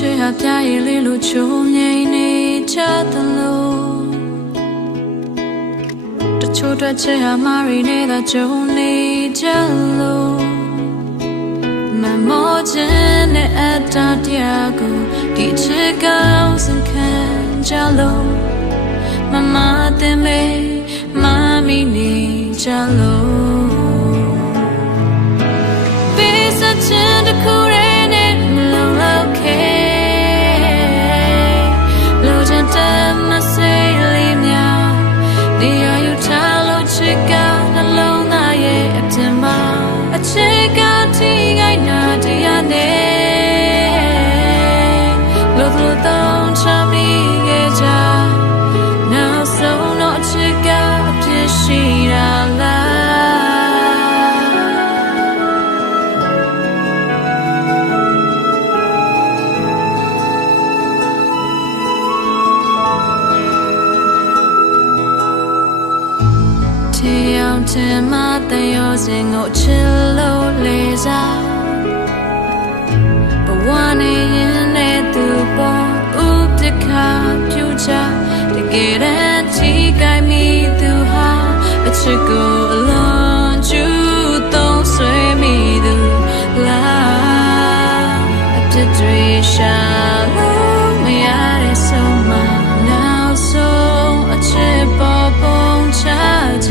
ချွေဟာပြရည်လေးလိုချုံငိမ့်နေချတယ်လို့တချို့တွေ့ချဟာမာရီနေတာဂျုံနေကြလို့မမောချင်တဲ့အတားတရားကိုဒီချစ်ကောင်းစခံကြလို့မမတင်မေမမီနေကြလို့ပေးစချင်တခုရဲနဲ့မလုံလောက်ခဲ့လိုချင်တဲ့မစိလေးများနေရယူထားလို့ချစ်ကနှလုံးသားရဲ့အပြင်မှာအချစ်ကထိခိုက်နာတရားနဲ့လို့တော့ချမိခဲ့ကြနောက်ဆုံးတော့အချစ်ကအပြစ်ရှိတာလား天马的有情我吃了泪洒，不管你眼泪多薄，无的卡就加，得给人气改米都好，吃够了就都随米都啦，这最傻了没爱的手嘛，now so 吃饱蹦茶家。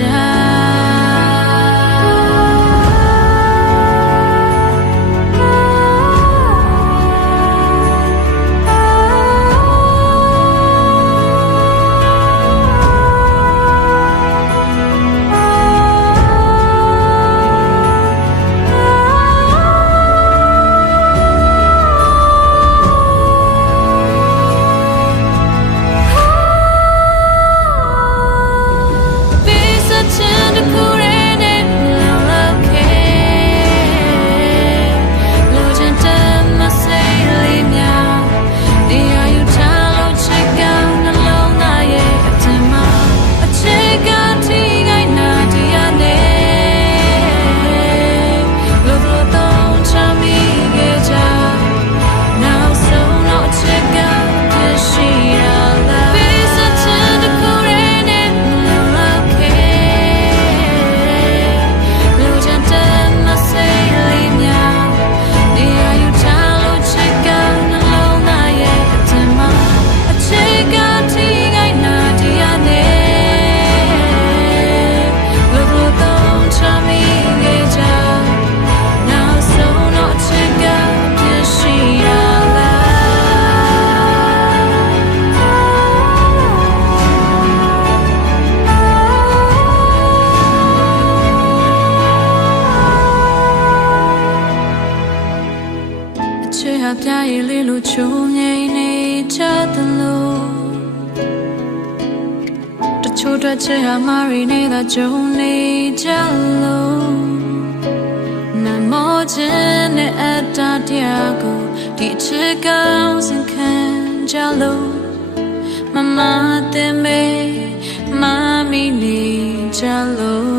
ပြရည်လေးလိုချုံငိမ့်နေချတယ်လို့တချို့တွေ့ချဟာမာရီနေတာဂျုံနေကြလို့မမောချင်တဲ့အတားတရားကိုဒီချစ်ကောင်းစခံကြလို့မမတင်မေမမီနေကြလို့